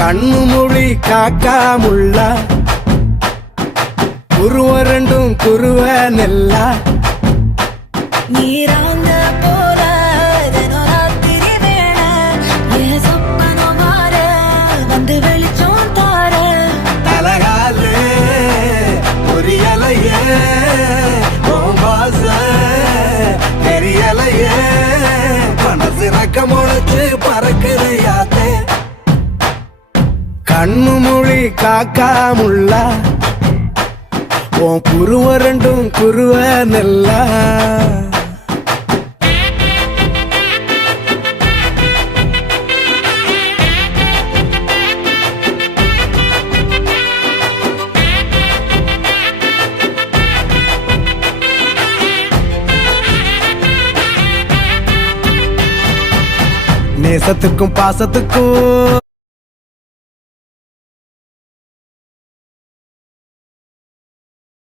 கண்ணு மொழி காக்காமுள்ள குருவ ரெண்டும் குருவ நெல்லா நீராங்க போல தினராத்திரி வேண என் சொப்பனம் மாற வந்து வெளிச்சம் தார தலகாலே பொரியலையே ஓம்பாச தெரியலையே மனசு ரக்க முளைச்சு பறக்குதையாத்தே கண்ணு மொழி காக்காமுள்ள உன் குருவ ரெண்டும் குருவ நெல்லா நேசத்துக்கும் பாசத்துக்கும்